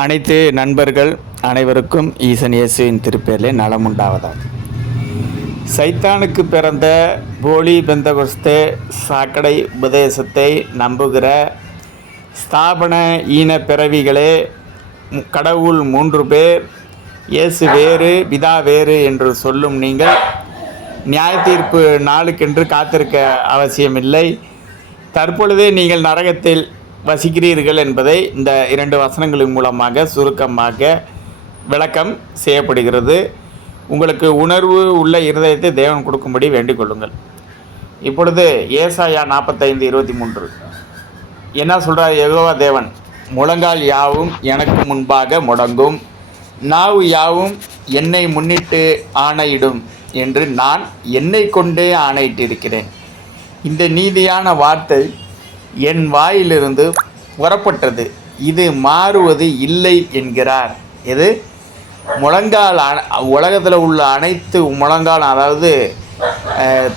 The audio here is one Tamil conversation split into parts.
அனைத்து நண்பர்கள் அனைவருக்கும் ஈசன் இயேசுவின் திருப்பேரிலே நலம் உண்டாவதாக. சைத்தானுக்கு பிறந்த போலி பெந்தகொஸ்தே சாக்கடை உபதேசத்தை நம்புகிற ஸ்தாபன ஈன பிறவிகளே கடவுள் மூன்று பேர் இயேசு வேறு பிதா வேறு என்று சொல்லும் நீங்கள் நியாய தீர்ப்பு நாளுக்கென்று காத்திருக்க அவசியமில்லை. தற்பொழுதே நீங்கள் நரகத்தில் வசிக்கிறீர்கள் என்பதை இந்த இரண்டு வசனங்களின் மூலமாக சுருக்கமாக விளக்கம் செய்யப்படுகிறது. உங்களுக்கு உணர்வு உள்ள இருதயத்தை தேவன் கொடுக்கும்படி வேண்டிக் கொள்ளுங்கள். இப்பொழுது ஏசாயா நாற்பத்தைந்து இருபத்தி மூன்று. என்ன சொல்கிறார் யெகோவா தேவன்? முழங்கால் யாவும் எனக்கு முன்பாக முடங்கும். நாவு யாவும் என்னை முன்னிட்டு ஆணையிடும் என்று நான் என்னை கொண்டே ஆணையிட்டிருக்கிறேன். இந்த நீதியான வார்த்தை என் வாயிலிருந்து புறப்பட்டது. இது மாறுவது இல்லை என்கிறார். இது முழங்கால் உலகத்தில் உள்ள அனைத்து முழங்கால் அதாவது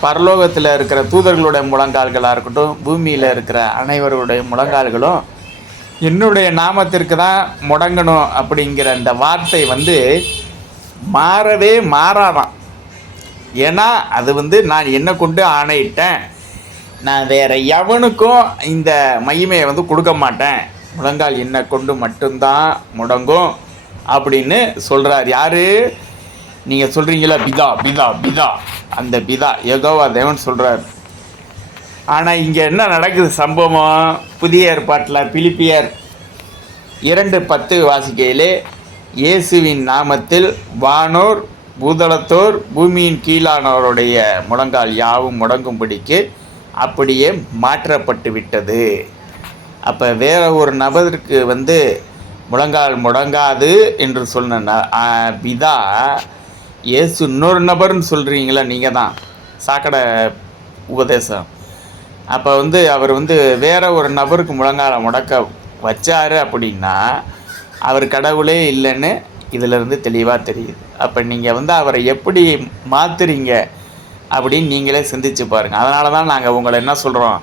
பரலோகத்தில் இருக்கிற தூதர்களுடைய முழங்கால்களாக இருக்கட்டும் பூமியில் இருக்கிற அனைவருடைய முழங்கால்களும் என்னுடைய நாமத்திற்கு தான் முடங்கணும் அப்படிங்கிற அந்த வார்த்தை வந்து மாறவே மாறாதான். ஏன்னா அது வந்து நான் என்ன கொண்டு ஆணையிட்டேன். நான் வேற எவனுக்கும் இந்த மகிமையை வந்து கொடுக்க மாட்டேன். முழங்கால் என்ன கொண்டு மட்டும்தான் முடங்கும் அப்படின்னு சொல்கிறார் யாரு? நீங்கள் சொல்கிறீங்களா பிதா பிதா பிதா. அந்த பிதா யெகோவா தேவன் சொல்கிறார் ஆனால் இங்கே என்ன நடக்குது சம்பவம்? புதிய ஏற்பாட்டில் பிலிப்பியர் இரண்டு பத்து வாசிக்கையிலே இயேசுவின் நாமத்தில் வானோர் பூதளத்தோர் பூமியின் கீழானோருடைய முழங்கால் யாவும் முடங்கும்படிக்கு அப்படியே மாற்றப்பட்டு விட்டது. அப்போ வேற ஒரு நபருக்கு வந்து முழங்கால் முடங்காது என்று சொன்ன விதா பிதா இயேசு இன்னொரு நபர்னு சொல்கிறீங்களா நீங்கள் தான். சாக்கடை உபதேசம். அப்போ வந்து அவர் வந்து வேற ஒரு நபருக்கு முழங்கால முடக்க வச்சார் அப்படின்னா அவர் கடவுளே இல்லைன்னு இதிலிருந்து தெளிவாக தெரியுது. அப்போ நீங்கள் வந்து அவரை எப்படி மாற்றுறீங்க அப்படின்னு நீங்களே சிந்திச்சு பாருங்கள் அதனால தான் நாங்கள் உங்களை என்ன சொல்கிறோம்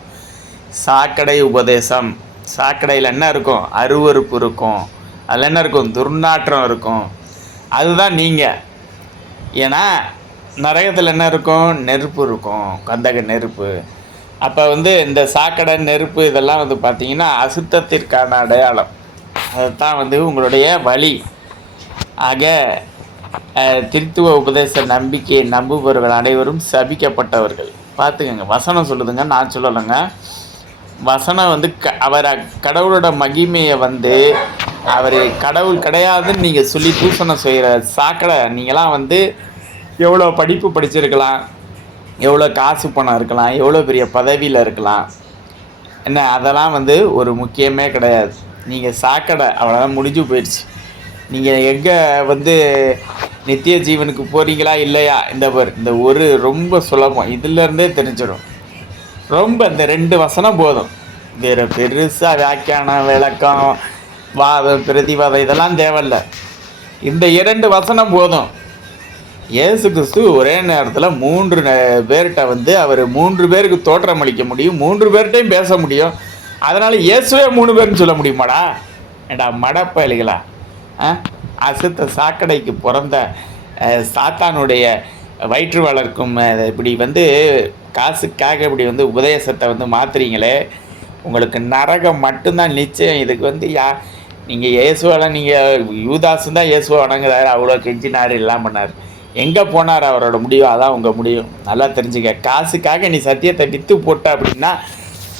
சாக்கடை உபதேசம். சாக்கடையில் என்ன இருக்கும்? அருவருப்பு இருக்கும். அதில் என்ன இருக்கும்? துர்நாற்றம் இருக்கும். அதுதான் நீங்கள் ஏன்னா நரகத்தில் என்ன இருக்கும்? நெருப்பு இருக்கும். கந்தக நெருப்பு. அப்போ வந்து இந்த சாக்கடை நெருப்பு இதெல்லாம் வந்து பார்த்திங்கன்னா அசுத்தத்திற்கான அடையாளம். அதுதான் வந்து உங்களுடைய வழி. ஆக திருத்துவ உபதேச நம்பிக்கையை நம்புபவர்கள் அனைவரும் சபிக்கப்பட்டவர்கள். பார்த்துக்கங்க வசனம் சொல்லுதுங்க நான் சொல்லலைங்க. வசனம் வந்து க அவர் கடவுளோட மகிமையை வந்து அவர் கடவுள் கிடையாதுன்னு நீங்கள் சொல்லி தூசணம் செய்கிற சாக்கடை நீங்களாம் வந்து எவ்வளோ படிப்பு படிச்சிருக்கலாம் எவ்வளோ காசு பணம் இருக்கலாம் எவ்வளோ பெரிய பதவியில் இருக்கலாம். என்ன அதெல்லாம் வந்து ஒரு முக்கியமே கிடையாது. நீங்கள் சாக்கடை அவ்வளோதான் முடிஞ்சு போயிடுச்சு. நீங்கள் எங்கே வந்து நித்திய ஜீவனுக்கு போகிறீங்களா இல்லையா? இந்த பார் இந்த ஒரு ரொம்ப சுலபம். இதுலேருந்தே தெரிஞ்சிடும் ரொம்ப இந்த ரெண்டு வசனம் போதும். வேறு பெருசாக வியாக்கியானம் விளக்கம் வாதம் பிரதிவாதம் இதெல்லாம் தேவையில்ல. இந்த இரண்டு வசனம் போதும். இயேசு கிறிஸ்து ஒரே நேரத்தில் மூன்று பேர்கிட்ட வந்து அவர் மூன்று பேருக்கு தோற்றம் அளிக்க முடியும். மூன்று பேர்கிட்டையும் பேச முடியும். அதனால் இயேசுவே மூணு பேர்னு சொல்ல முடியுமாடா? ஏடா மடப்பயலுகளா? ஆ? அசுத்த சாக்கடைக்கு பிறந்த சாத்தானுடைய வயிற்று வளர்க்கும் இப்படி வந்து காசுக்காக இப்படி வந்து உபதேசத்தை வந்து மாற்றுறீங்களே உங்களுக்கு நரகம் மட்டும்தான் நிச்சயம். இதுக்கு வந்து யா நீங்கள் இயேசுவெல்லாம் நீங்கள் யூதாசு தான் இயேசுவை வணங்குறாரு. அவ்வளோ கெஞ்சினார் எல்லாம் பண்ணார். எங்கே போனார் அவரோட முடிவு அதான் உங்கள் முடியும். நல்லா தெரிஞ்சுக்க. காசுக்காக நீ சத்தியத்தை விற்று போட்ட அப்படின்னா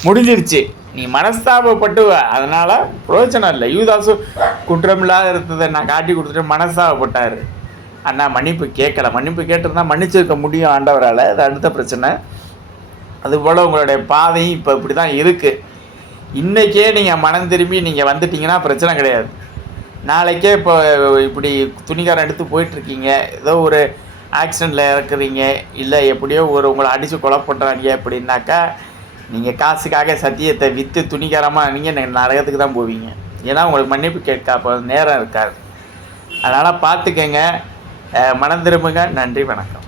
முடிஞ்சிருச்சு. நீ மனஸ்தாபப்பட்டு அதனால் அதனால பிரயோஜனம் இல்லை. யூதாசு குற்றமில்லாத இருந்ததை நான் காட்டி கொடுத்துட்டு மனஸ்தாபப்பட்டார். அண்ணா மன்னிப்பு கேட்கல. மன்னிப்பு கேட்டிருந்தா மன்னிச்சிருக்க முடியும் ஆண்டவரால். அது அடுத்த பிரச்சனை. அதுபோல் உங்களுடைய பாதையும் இப்போ இப்படி தான் இருக்குது இன்றைக்கே நீங்கள் மனம் திரும்பி நீங்கள் வந்துட்டீங்கன்னா பிரச்சனை கிடையாது. நாளைக்கே இப்போ இப்படி துணிக்காரன் எடுத்து போயிட்டுருக்கீங்க. ஏதோ ஒரு ஆக்சிடெண்ட்டில் இறக்குறீங்க. இல்லை எப்படியோ ஒரு உங்களை அடித்து கொலை பண்ணுறாங்க அப்படின்னாக்கா நீங்கள் காசுக்காக சத்தியத்தை விற்று துணிகரமாக நீங்கள் நரகத்துக்கு தான் போவீங்க. ஏன்னா உங்களுக்கு மன்னிப்பு கேட்க நேரம் இருக்காது. அதனால் பார்த்துக்கங்க. மனம் திரும்புங்க. நன்றி வணக்கம்.